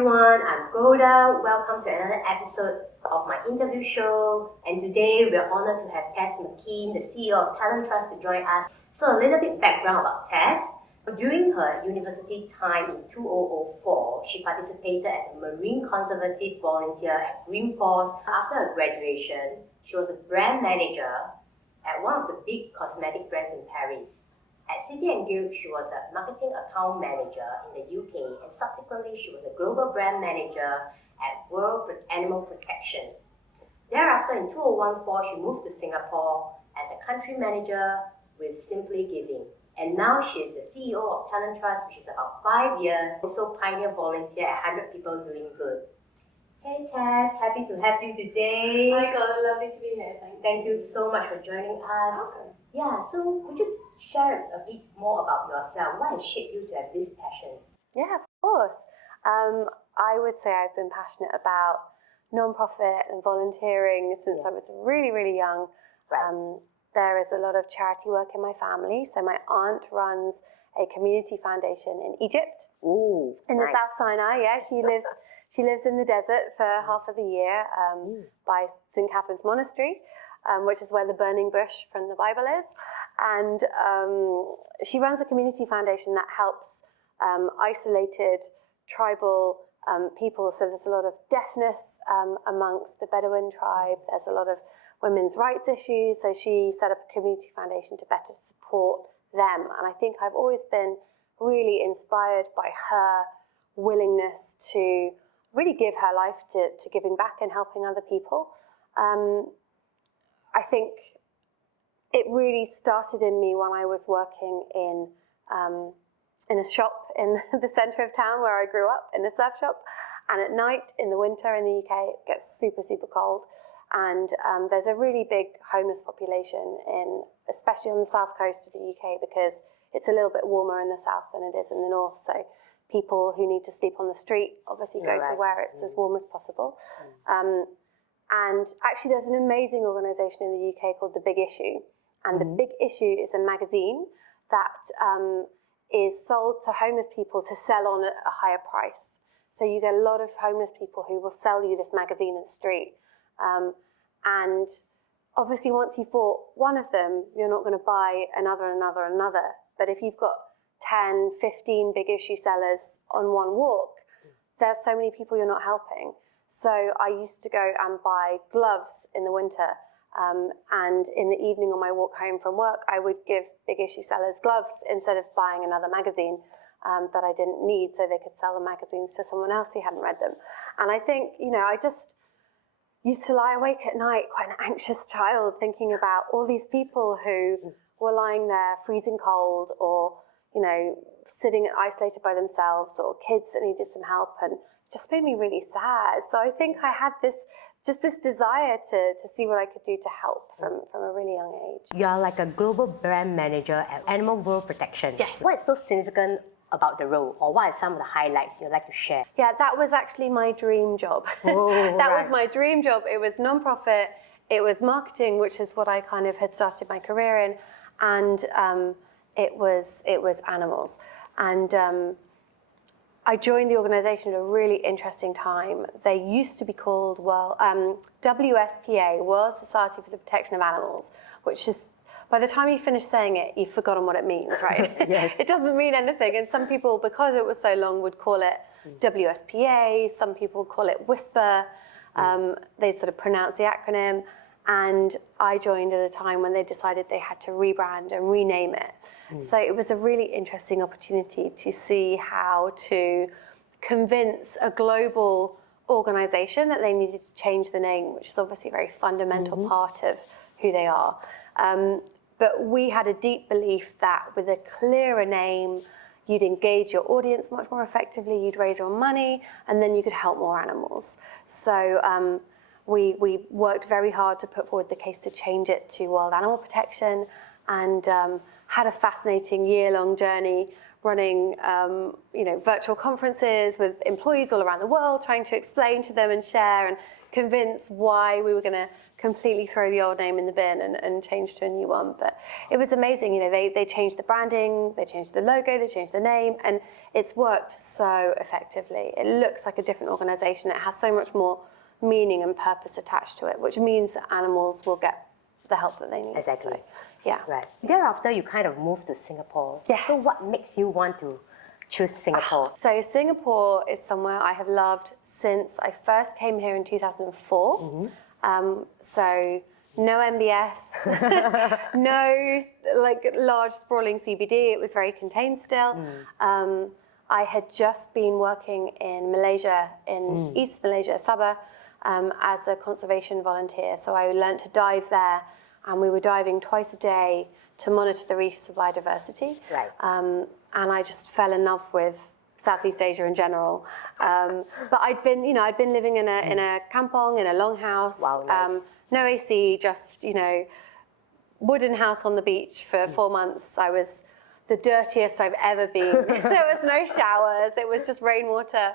everyone, I'm Golda. Welcome to another episode of my interview show. And today we're honored to have Tess Mackean, the CEO of Talent Trust, to join us. So a little bit background about Tess. During her university time in 2004, she participated as a marine conservative volunteer at Green Force. After her graduation, she was a brand manager at one of the big cosmetic brands in Paris. At City & Guilds, she was a marketing account manager in the UK, and subsequently she was a global brand manager at World Animal Protection. Thereafter, in 2014, she moved to Singapore as a country manager with Simply Giving. And now she is the CEO of Talent Trust, which is about 5 years, also pioneer volunteer at 100 People Doing Good. Hey Tess, happy to have you today. Hi God, lovely to be here. Thank you so much for joining us. Welcome. Yeah, so could you share a bit more about yourself? What has shaped you to have this passion? Yeah, of course. I would say I've been passionate about non-profit and volunteering since I was really, really young. There is a lot of charity work in my family. So my aunt runs a community foundation in Egypt. Ooh, in the South Sinai. Yeah, she lives in the desert for half of the year by St. Catherine's Monastery, which is where the burning bush from the Bible is. And she runs a community foundation that helps isolated tribal people. So there's a lot of deafness amongst the Bedouin tribe. There's a lot of women's rights issues. So she set up a community foundation to better support them. And I think I've always been really inspired by her willingness to really give her life to giving back and helping other people. I think it really started in me when I was working in a shop in the centre of town where I grew up, in a surf shop. And at night, in the winter in the UK, it gets super, super cold. And there's a really big homeless population, especially on the south coast of the UK, because it's a little bit warmer in the south than it is in the north. So people who need to sleep on the street obviously go to where it's as warm as possible. And actually there's an amazing organisation in the UK called The Big Issue. And The Big Issue is a magazine that is sold to homeless people to sell on at a higher price. So you get a lot of homeless people who will sell you this magazine in the street. And obviously once you've bought one of them, you're not going to buy another. But if you've got 10, 15 big issue sellers on one walk, there's so many people you're not helping. So I used to go and buy gloves in the winter. And in the evening on my walk home from work, I would give big issue sellers gloves instead of buying another magazine that I didn't need, so they could sell the magazines to someone else who hadn't read them. And I think, I just used to lie awake at night, quite an anxious child, thinking about all these people who were lying there freezing cold or, sitting isolated by themselves, or kids that needed some help, and it just made me really sad. So I think I had this desire to see what I could do to help from a really young age. You're like a global brand manager at Animal World Protection. Yes. What is so significant about the role, or what are some of the highlights you'd like to share? Yeah, that was actually my dream job. That was my dream job. It was non-profit, it was marketing, which is what I kind of had started my career in, and it was animals. And I joined the organisation at a really interesting time. They used to be called WSPA, World Society for the Protection of Animals, which is, by the time you finish saying it, you've forgotten what it means, right? Yes. It doesn't mean anything. And some people, because it was so long, would call it WSPA. Some people call it WHISPER. They'd sort of pronounce the acronym. And I joined at a time when they decided they had to rebrand and rename it. So it was a really interesting opportunity to see how to convince a global organisation that they needed to change the name, which is obviously a very fundamental part of who they are. But we had a deep belief that with a clearer name, you'd engage your audience much more effectively, you'd raise more money, and then you could help more animals. So we worked very hard to put forward the case to change it to World Animal Protection, and had a fascinating year-long journey running virtual conferences with employees all around the world, trying to explain to them and share, and convince why we were going to completely throw the old name in the bin and change to a new one. But it was amazing. You know, they changed the branding, they changed the logo, they changed the name, and it's worked so effectively. It looks like a different organisation. It has so much more meaning and purpose attached to it, which means that animals will get the help that they need. Exactly. So, yeah. Right. Thereafter, you kind of moved to Singapore. Yes. So what makes you want to choose Singapore? So Singapore is somewhere I have loved since I first came here in 2004. So no MBS, no like large sprawling CBD. It was very contained still. I had just been working in Malaysia, in East Malaysia, Sabah, as a conservation volunteer. So I learned to dive there, and we were diving twice a day to monitor the reefs for biodiversity. Right. And I just fell in love with Southeast Asia in general. But I'd been living in a kampong, in a longhouse. Wow, nice. No AC, just, wooden house on the beach for 4 months. I was the dirtiest I've ever been. There was no showers. It was just rainwater.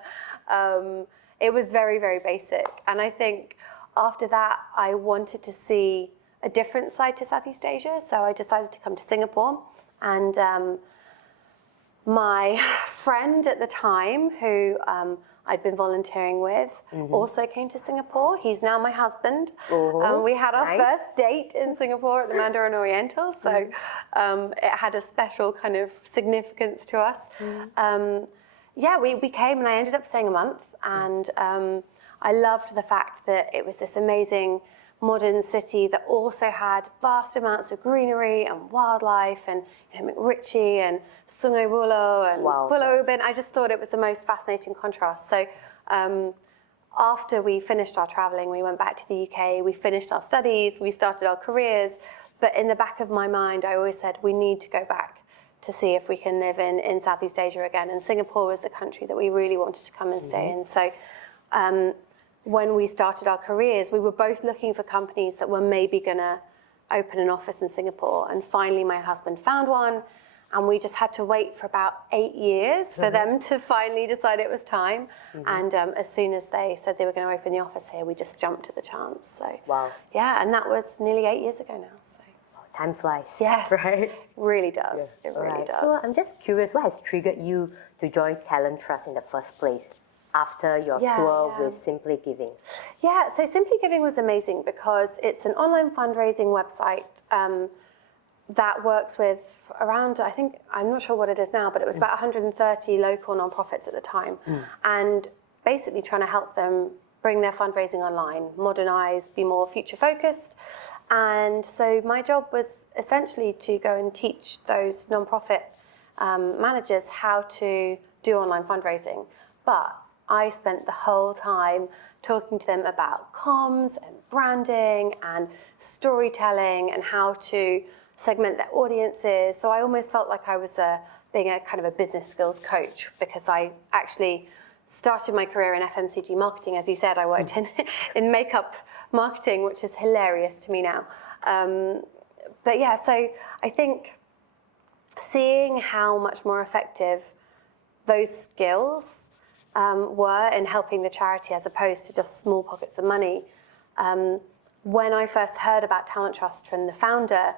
It was very, very basic. And I think after that, I wanted to see a different side to Southeast Asia. So I decided to come to Singapore. And my friend at the time, who I'd been volunteering with, also came to Singapore. He's now my husband. We had our first date in Singapore at the Mandarin Oriental, so it had a special kind of significance to us. We came, and I ended up staying a month, and I loved the fact that it was this amazing modern city that also had vast amounts of greenery and wildlife, and McRitchie and Sungai Buloh and Pulau Ubin. I just thought it was the most fascinating contrast. So after we finished our traveling, we went back to the UK, we finished our studies, we started our careers. But in the back of my mind, I always said, we need to go back to see if we can live in Southeast Asia again. And Singapore was the country that we really wanted to come and stay in. So when we started our careers, we were both looking for companies that were maybe going to open an office in Singapore. And finally, my husband found one, and we just had to wait for about 8 years for them to finally decide it was time. And as soon as they said they were going to open the office here, we just jumped at the chance. So yeah, and that was nearly 8 years ago now. So time flies. yes, Right? it really does. Yes. It really does. So I'm just curious, what has triggered you to join Talent Trust in the first place after your tour with Simply Giving? Yeah, so Simply Giving was amazing because it's an online fundraising website that works with around, I think, I'm not sure what it is now, but it was about 130 local nonprofits at the time. And basically trying to help them bring their fundraising online, modernize, be more future focused. And so my job was essentially to go and teach those nonprofit managers how to do online fundraising. But I spent the whole time talking to them about comms and branding and storytelling and how to segment their audiences. So I almost felt like I was being a kind of a business skills coach, because I actually started my career in FMCG marketing. As you said, I worked in makeup marketing, which is hilarious to me now. But yeah, so I think seeing how much more effective those skills were in helping the charity as opposed to just small pockets of money. When I first heard about Talent Trust from the founder,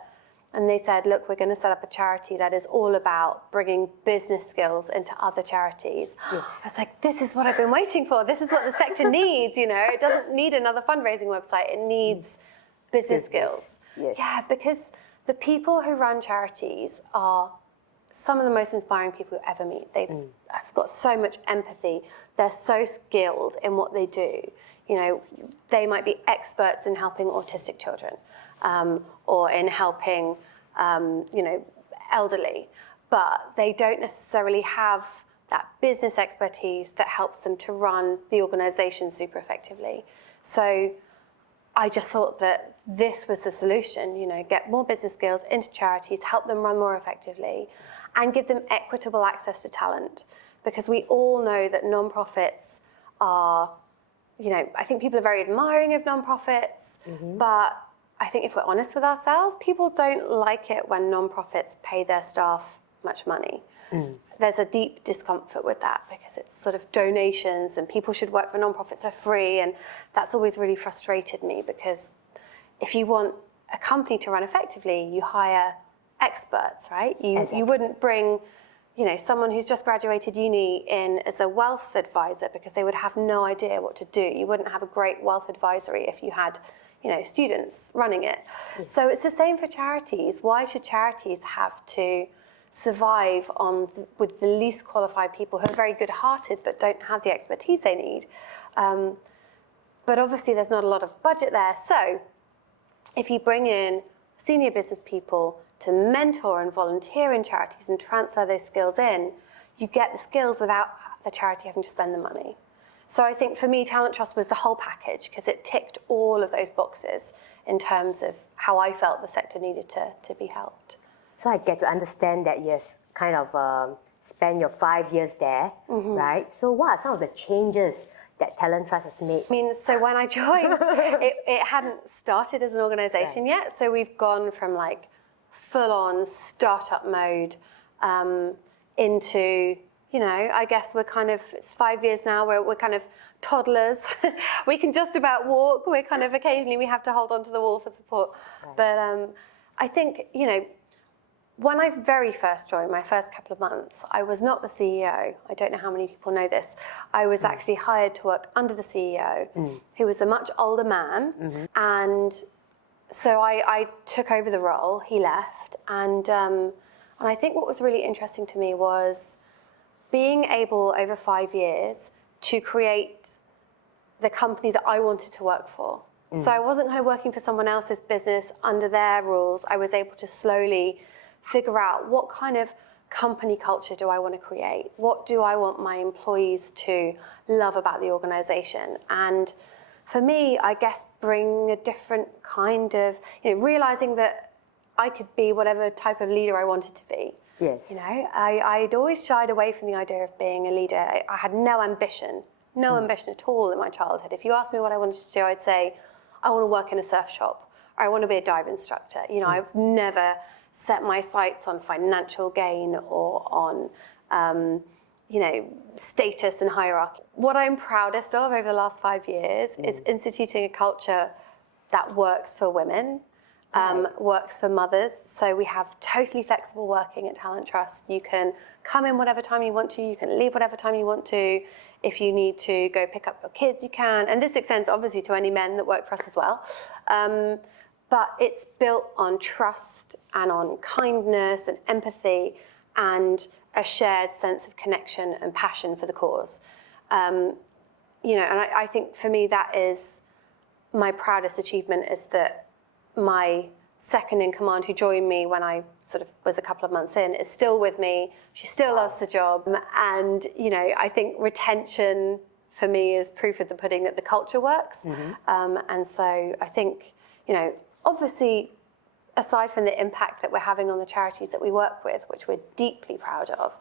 and they said, look, we're going to set up a charity that is all about bringing business skills into other charities. Yes. I was like, this is what I've been waiting for. This is what the sector needs, It doesn't need another fundraising website. It needs business skills. Yes. Yeah, because the people who run charities are some of the most inspiring people you ever meet. I've got so much empathy. They're so skilled in what they do. They might be experts in helping autistic children, or in helping, elderly, but they don't necessarily have that business expertise that helps them to run the organization super effectively. So I just thought that this was the solution, get more business skills into charities, help them run more effectively, and give them equitable access to talent. Because we all know that nonprofits are, I think people are very admiring of nonprofits, but I think if we're honest with ourselves, people don't like it when nonprofits pay their staff much money. There's a deep discomfort with that because it's sort of donations and people should work for nonprofits for free, and that's always really frustrated me because if you want a company to run effectively, you hire experts, right? You wouldn't bring, someone who's just graduated uni in as a wealth advisor because they would have no idea what to do. You wouldn't have a great wealth advisory if you had, students running it. So it's the same for charities. Why should charities have to survive with the least qualified people who are very good-hearted but don't have the expertise they need? But obviously there's not a lot of budget there. So if you bring in senior business people to mentor and volunteer in charities and transfer those skills in, you get the skills without the charity having to spend the money. So I think for me, Talent Trust was the whole package because it ticked all of those boxes in terms of how I felt the sector needed to be helped. So I get to understand that you have kind of spent your 5 years there, right? So what are some of the changes that Talent Trust has made? So when I joined, it hadn't started as an organization yet. So we've gone from like full-on startup mode into, I guess it's 5 years now where we're kind of toddlers. We can just about walk. We're kind of occasionally we have to hold onto the wall for support. Right. But I think, when I very first joined, my first couple of months, I was not the CEO. I don't know how many people know this. I was actually hired to work under the CEO, who was a much older man. And so I took over the role, he left. And I think what was really interesting to me was being able, over 5 years, to create the company that I wanted to work for. So I wasn't kind of working for someone else's business under their rules. I was able to slowly figure out what kind of company culture do I want to create? What do I want my employees to love about the organization? And for me, I guess bring a different kind of, realizing that I could be whatever type of leader I wanted to be. Yes. I'd always shied away from the idea of being a leader. I had no ambition at all in my childhood. If you asked me what I wanted to do, I'd say, I want to work in a surf shop, or I want to be a dive instructor. I've never set my sights on financial gain or on, status and hierarchy. What I'm proudest of over the last 5 years is instituting a culture that works for women, works for mothers. So we have totally flexible working at Talent Trust. You can come in whatever time you want to. You can leave whatever time you want to. If you need to go pick up your kids, you can. And this extends obviously to any men that work for us as well. But it's built on trust and on kindness and empathy and a shared sense of connection and passion for the cause. And I think for me that is my proudest achievement, is that my second in command, who joined me when I sort of was a couple of months in, is still with me. She still loves the job. And, I think retention for me is proof of the pudding that the culture works. And so I think, obviously, aside from the impact that we're having on the charities that we work with, which we're deeply proud of,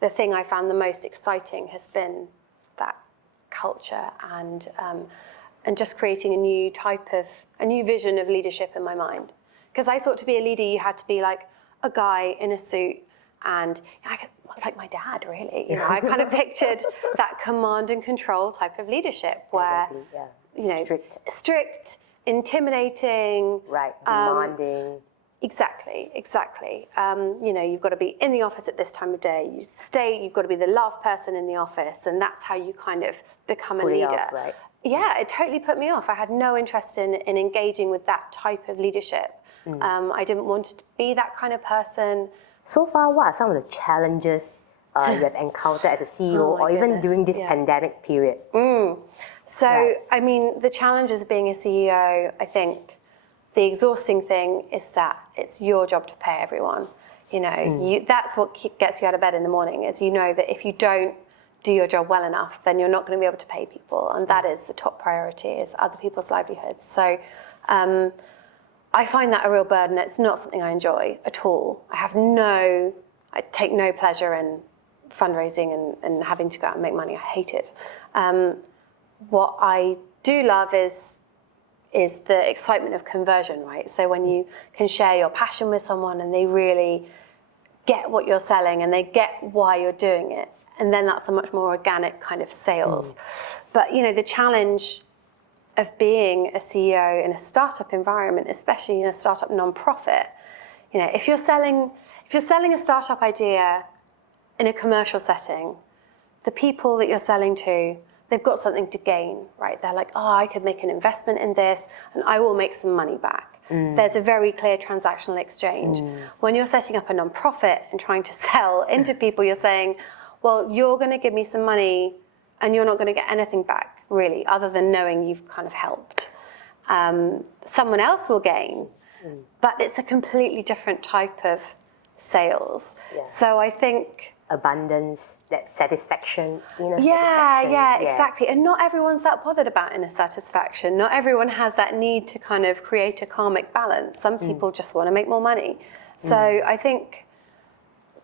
the thing I found the most exciting has been that culture and just creating a new vision of leadership in my mind. Because I thought to be a leader, you had to be like a guy in a suit and like my dad, really. I kind of pictured that command and control type of leadership where, strict, intimidating, right, demanding. Exactly. You've got to be in the office at this time of day. You've got to be the last person in the office, and that's how you kind of become a leader. Off, right? Yeah, it totally put me off. I had no interest in engaging with that type of leadership. I didn't want to be that kind of person. So far, what are some of the challenges you have encountered as a CEO, or even during this pandemic period? So, right. The challenges of being a CEO, I think the exhausting thing is that it's your job to pay everyone. That's what gets you out of bed in the morning, is that if you don't do your job well enough, then you're not going to be able to pay people. And that is the top priority, is other people's livelihoods. So I find that a real burden. It's not something I enjoy at all. I take no pleasure in fundraising and having to go out and make money. I hate it. What I do love is the excitement of conversion, right? So when you can share your passion with someone and they really get what you're selling and they get why you're doing it. And then that's a much more organic kind of sales. But, the challenge of being a CEO in a startup environment, especially in a startup nonprofit, if you're selling a startup idea in a commercial setting, the people that you're selling to, they've got something to gain, right? They're like, I could make an investment in this and I will make some money back. There's a very clear transactional exchange. When you're setting up a nonprofit and trying to sell into people, you're saying, well, you're going to give me some money and you're not going to get anything back, really, other than knowing you've kind of helped. Someone else will gain, but it's a completely different type of sales. Yeah. So I think... abundance, that satisfaction, inner satisfaction. Yeah, Yeah, exactly. And not everyone's that bothered about inner satisfaction. Not everyone has that need to kind of create a karmic balance. Some people just want to make more money. So I think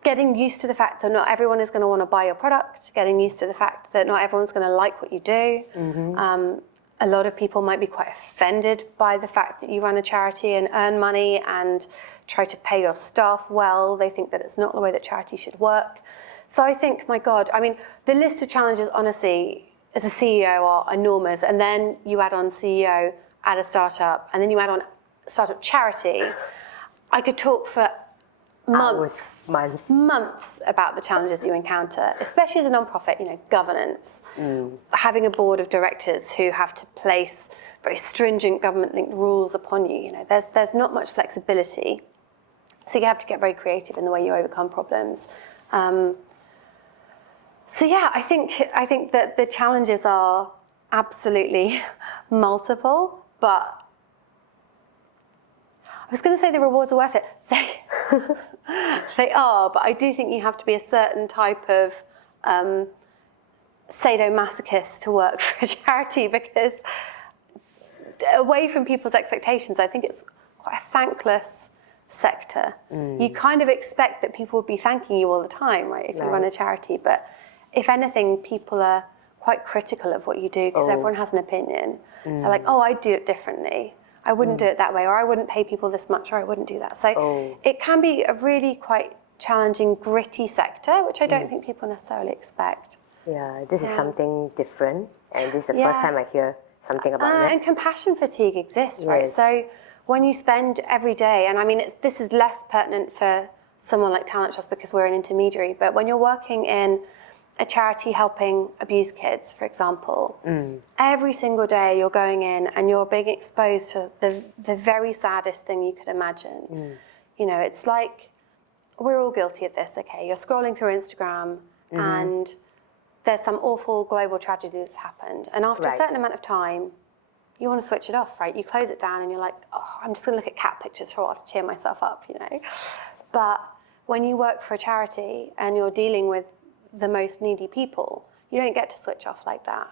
getting used to the fact that not everyone is going to want to buy your product, getting used to the fact that not everyone's going to like what you do. A lot of people might be quite offended by the fact that you run a charity and earn money and try to pay your staff well. They think that it's not the way that charity should work. So I think, my God, the list of challenges, honestly, as a CEO are enormous. And then you add on CEO at a startup, and then you add on startup charity. I could talk for months about the challenges you encounter, especially as a nonprofit, governance, having a board of directors who have to place very stringent government-linked rules upon you. There's not much flexibility. So you have to get very creative in the way you overcome problems. So yeah, I think that the challenges are absolutely multiple, but I was going to say the rewards are worth it. They are, but I do think you have to be a certain type of sadomasochist to work for a charity, because away from people's expectations, I think it's quite a thankless sector. You kind of expect that people would be thanking you all the time, right, if you run a charity, but if anything, people are quite critical of what you do because everyone has an opinion. They're like, I'd do it differently. I wouldn't do it that way, or I wouldn't pay people this much, or I wouldn't do that. So it can be a really quite challenging, gritty sector, which I don't think people necessarily expect. Yeah, this is something different, and this is the first time I hear something about that. And compassion fatigue exists, right? So when you spend every day, and this is less pertinent for someone like Talent Trust because we're an intermediary, but when you're working in a charity helping abused kids, for example, every single day you're going in and you're being exposed to the very saddest thing you could imagine. It's like, we're all guilty of this, okay? You're scrolling through Instagram and there's some awful global tragedy that's happened. And after a certain amount of time, you want to switch it off, right? You close it down and you're like, I'm just going to look at cat pictures for a while to cheer myself up, But when you work for a charity and you're dealing with the most needy people, you don't get to switch off like that.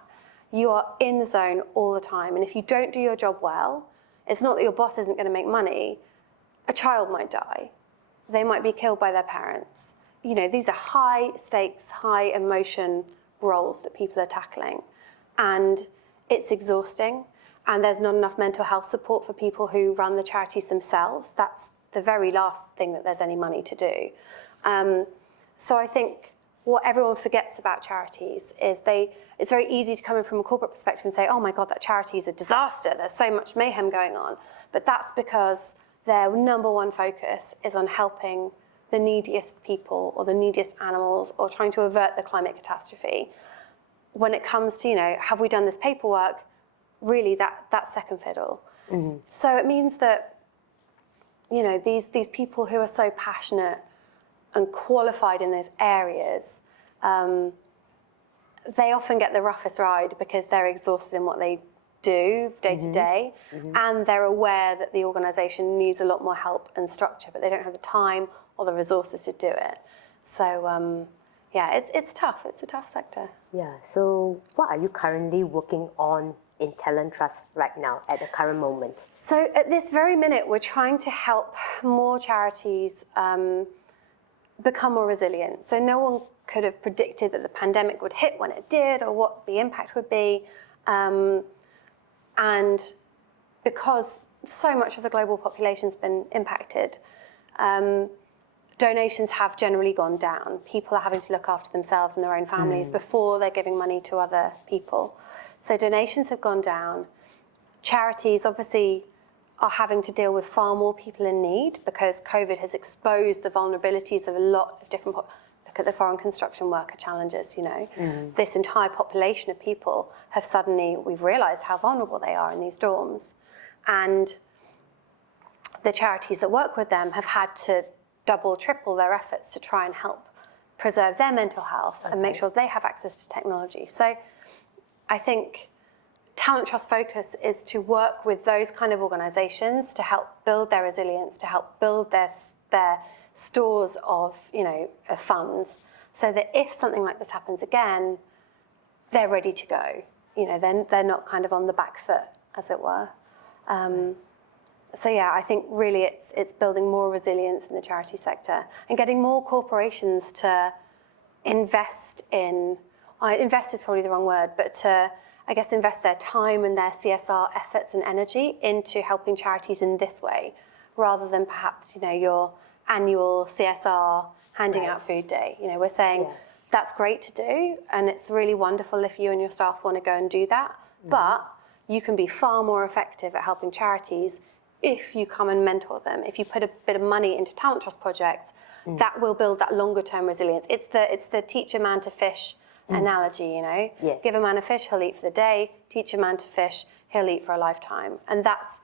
You are in the zone all the time. And if you don't do your job well, it's not that your boss isn't going to make money. A child might die. They might be killed by their parents. These are high stakes, high emotion roles that people are tackling. And it's exhausting. And there's not enough mental health support for people who run the charities themselves. That's the very last thing that there's any money to do. So I think what everyone forgets about charities is it's very easy to come in from a corporate perspective and say, oh my God, that charity is a disaster. There's so much mayhem going on. But that's because their number one focus is on helping the neediest people or the neediest animals or trying to avert the climate catastrophe. When it comes to, have we done this paperwork, really that's second fiddle. So it means that, these people who are so passionate and qualified in those areas, they often get the roughest ride because they're exhausted in what they do day to day, and they're aware that the organisation needs a lot more help and structure, but they don't have the time or the resources to do it. So, it's tough. It's a tough sector. Yeah, so what are you currently working on in Talent Trust right now, at the current moment? So at this very minute, we're trying to help more charities become more resilient. So no one could have predicted that the pandemic would hit when it did or what the impact would be. And because so much of the global population's been impacted, donations have generally gone down. People are having to look after themselves and their own families before they're giving money to other people. So donations have gone down. Charities obviously are having to deal with far more people in need because COVID has exposed the vulnerabilities of a lot of different look at the foreign construction worker challenges, you know. This entire population of people have suddenly, we've realised how vulnerable they are in these dorms. And the charities that work with them have had to double, triple their efforts to try and help preserve their mental health and make sure they have access to technology. So I think Talent Trust's focus is to work with those kind of organisations to help build their resilience, to help build their stores of, you know, of funds, so that if something like this happens again, they're ready to go. You know, then they're not kind of on the back foot, as it were. So yeah, I think really it's building more resilience in the charity sector and getting more corporations to invest in, invest is probably the wrong word, but to, I guess, invest their time and their CSR efforts and energy into helping charities in this way, rather than perhaps, you know, your annual CSR handing out food day. You know, we're saying that's great to do, and it's really wonderful if you and your staff want to go and do that, but you can be far more effective at helping charities if you come and mentor them, if you put a bit of money into Talent Trust projects, that will build that longer term resilience. It's the teach a man to fish analogy, you know. Give a man a fish, he'll eat for the day. Teach a man to fish, he'll eat for a lifetime. And that's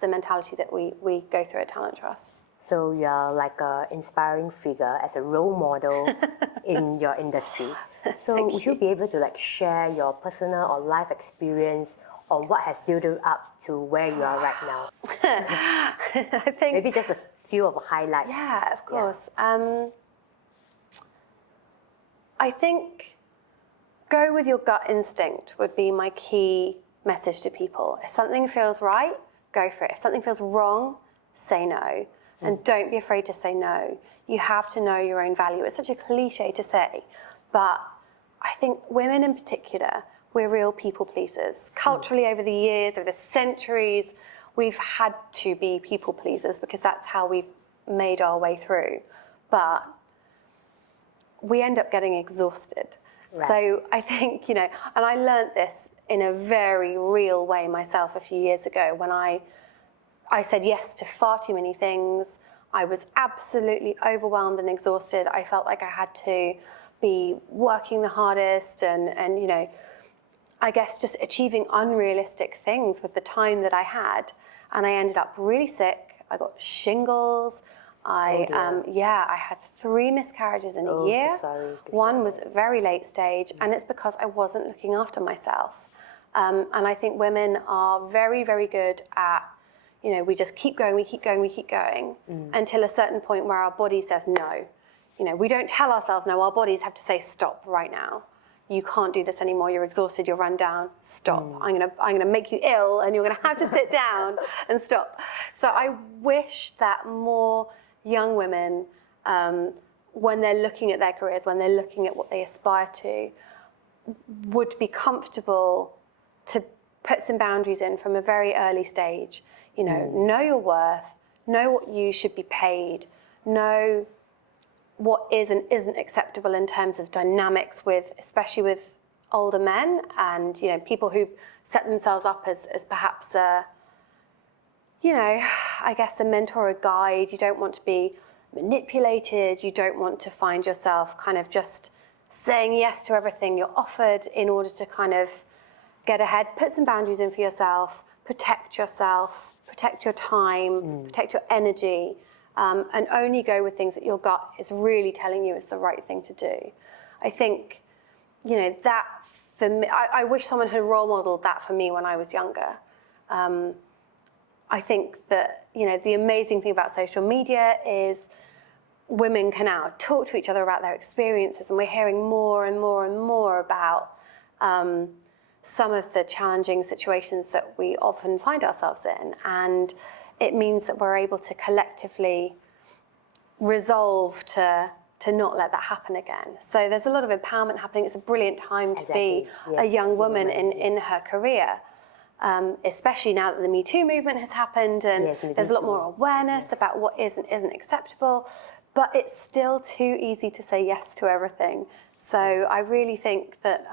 the mentality that we go through at Talent Trust. So you're like an inspiring figure as a role model in your industry. So would you be able to like share your personal or life experience or what has built you up to where you are right now? I think maybe just a few of the highlights. Yeah, of course. I think go with your gut instinct would be my key message to people. If something feels right, go for it. If something feels wrong, say no. And don't be afraid to say no. You have to know your own value. It's such a cliche to say, but I think women in particular, we're real people pleasers. Culturally, over the years, over the centuries, we've had to be people pleasers because that's how we've made our way through. But we end up getting exhausted. Right. So I think, you know, and I learned this in a very real way myself a few years ago when I said yes to far too many things. I was absolutely overwhelmed and exhausted. I felt like I had to be working the hardest and you know, I guess just achieving unrealistic things with the time that I had. And I ended up really sick. I got shingles. I had 3 miscarriages in a year. Sorry. One was at very late stage, and it's because I wasn't looking after myself. And I think women are very, very good at, you know, we just keep going, we keep going, until a certain point where our body says no. You know, we don't tell ourselves no, our bodies have to say stop right now. You can't do this anymore, you're exhausted, you're run down, stop. I'm gonna make you ill and you're gonna have to sit down and stop. So I wish that more young women, when they're looking at their careers, when they're looking at what they aspire to, would be comfortable to put some boundaries in from a very early stage. You know your worth, know what you should be paid, know what is and isn't acceptable in terms of dynamics with, especially with older men and, you know, people who set themselves up as perhaps a, you know, I guess a mentor, a guide. You don't want to be manipulated. You don't want to find yourself kind of just saying yes to everything you're offered in order to kind of get ahead. Put some boundaries in for yourself, protect yourself, protect your time, protect your energy, and only go with things that your gut is really telling you is the right thing to do. I think, you know, that for me, I wish someone had role modeled that for me when I was younger. I think that, you know, the amazing thing about social media is women can now talk to each other about their experiences, and we're hearing more and more and more about some of the challenging situations that we often find ourselves in. And it means that we're able to collectively resolve to not let that happen again. So there's a lot of empowerment happening. It's a brilliant time to be a young woman in her career, especially now that the Me Too movement has happened and there's a lot more awareness about what is and isn't acceptable. but it's still too easy to say yes to everything. So I really think that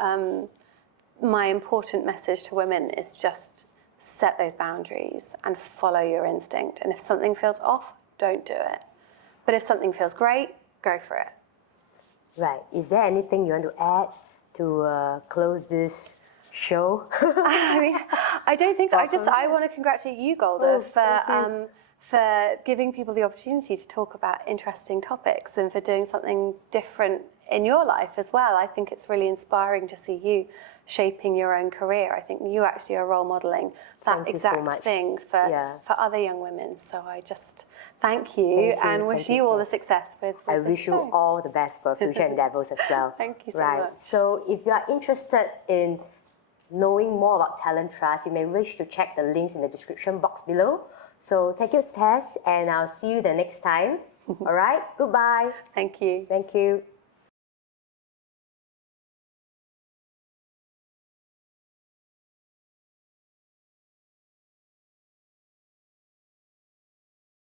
my important message to women is just set those boundaries and follow your instinct. And if something feels off, don't do it. But if something feels great, go for it. Right. Is there anything you want to add to close this show? I mean, I don't think so. I want to congratulate you, Golda, for giving people the opportunity to talk about interesting topics and for doing something different in your life as well. I think it's really inspiring to see you shaping your own career. I think you actually are role modeling that exact thing for other young women. So I just thank you and wish you all the success with I wish you all the best for future endeavors as well. Thank you so much. So if you are interested in knowing more about Talent Trust, you may wish to check the links in the description box below. So thank you, Tess, and I'll see you the next time. All right, goodbye. Thank you. Thank you.